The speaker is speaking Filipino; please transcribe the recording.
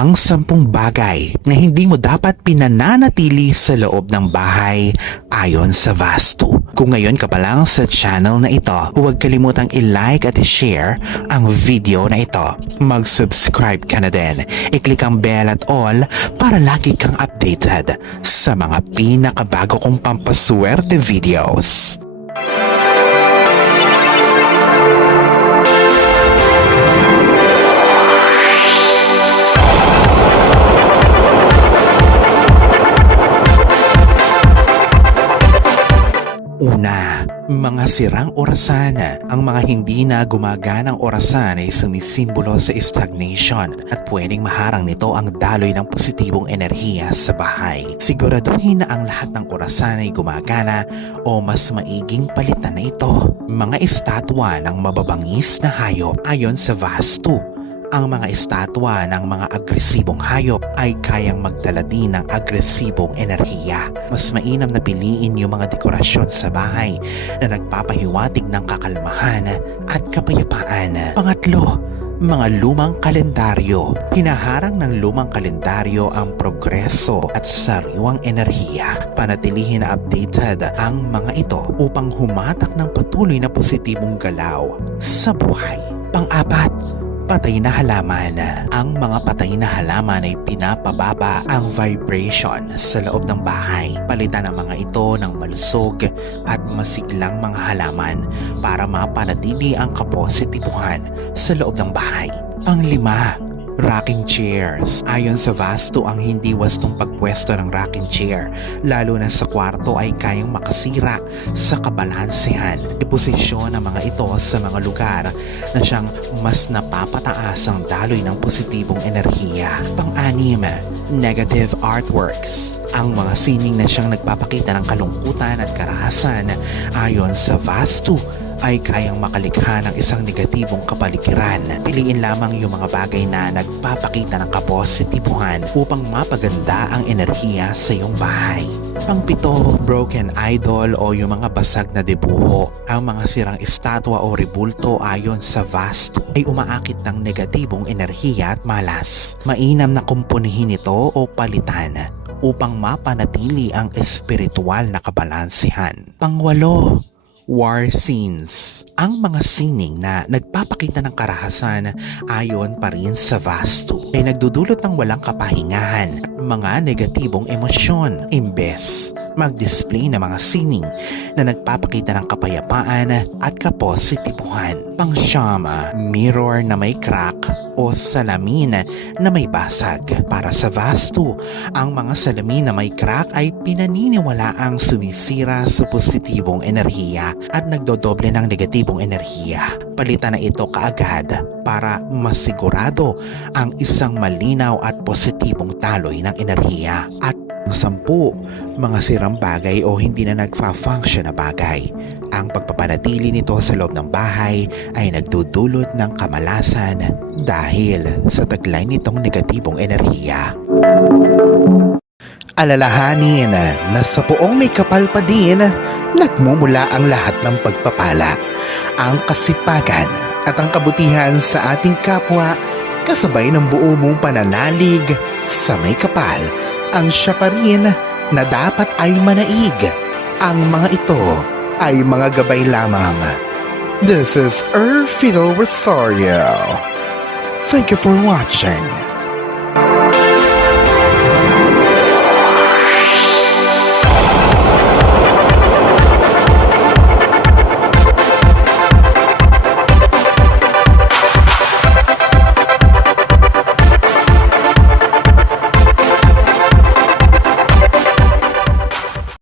Ang 10 bagay na hindi mo dapat pinananatili sa loob ng bahay ayon sa Vastu. Kung ngayon ka pa lang sa channel na ito, huwag kalimutang i-like at i-share ang video na ito. Mag-subscribe ka na din. I-click ang bell at all para lagi kang updated sa mga pinakabago kong pampaswerte videos. Una, mga sirang orasan. Ang mga hindi na gumaganang orasan ay sumisimbolo sa stagnation at pwedeng maharang nito ang daloy ng positibong enerhiya sa bahay. Siguraduhin na ang lahat ng orasan ay gumagana o mas maiging palitan na ito. Mga estatwa ng mababangis na hayop ayon sa Vastu. Ang mga estatwa ng mga agresibong hayop ay kayang magdala din ng agresibong enerhiya. Mas mainam na piliin yung mga dekorasyon sa bahay na nagpapahiwatig ng kakalmahan at kapayapaan. Pangatlo, mga lumang kalendaryo. Hinaharang ng lumang kalendaryo ang progreso at sariwang enerhiya. Panatilihin na updated ang mga ito upang humatak ng patuloy na positibong galaw sa buhay. Pang-apat, patay na halaman. Ang mga patay na halaman ay pinapababa ang vibration sa loob ng bahay. Palitan ang mga ito ng malusog at masiglang mga halaman para mapanatili ang kapositibuhan sa loob ng bahay. Pang-lima, rocking chairs. Ayon sa Vastu, ang hindi wastong pagpwesto ng rocking chair, lalo na sa kwarto, ay kayang makasira sa kabalansehan. Iposisyon ang mga ito sa mga lugar na siyang mas napapataas ang daloy ng positibong enerhiya. Pang-anim, negative artworks. Ang mga sining na siyang nagpapakita ng kalungkutan at karahasan ayon sa Vastu ay kayang makalikha ng isang negatibong kapaligiran. Piliin lamang yung mga bagay na nagpapakita ng kapositibuhan upang mapaganda ang enerhiya sa iyong bahay. Pang-pito, broken idol o yung mga basag na debuho. Ang mga sirang estatwa o rebulto ayon sa Vastu ay umaakit ng negatibong enerhiya at malas. Mainam na kumpunihin ito o palitan upang mapanatili ang espiritual na kabalansehan. Pang-walo, war scenes. Ang mga sining na nagpapakita ng karahasan ayon pa rin sa Vastu ay nagdudulot ng walang kapahingahan, mga negatibong emosyon. Imbes mag-display ng mga sining na nagpapakita ng kapayapaan at kapositibuhan. Pang-siyam, mirror na may crack o salamin na may basag. Para sa Vastu, ang mga salamin na may crack ay pinaniniwalaang sumisira sa positibong enerhiya at nagdodoble ng negatibong enerhiya. Palitan na ito kaagad para masigurado ang isang malinaw at positibong taloy ng enerhiya. At 10, mga sirang bagay o hindi na nagfa-function na bagay. Ang pagpapanatili nito sa loob ng bahay ay nagdudulot ng kamalasan dahil sa taglay nitong negatibong enerhiya. Alalahanin na sa poong may kapal pa din, nagmumula ang lahat ng pagpapala, ang kasipagan at ang kabutihan sa ating kapwa kasabay ng buo mong pananalig sa may kapal. Ang siya pa rin na dapat ay manaig. Ang mga ito ay mga gabay lamang. This is Erfidel Rosario. Thank you for watching.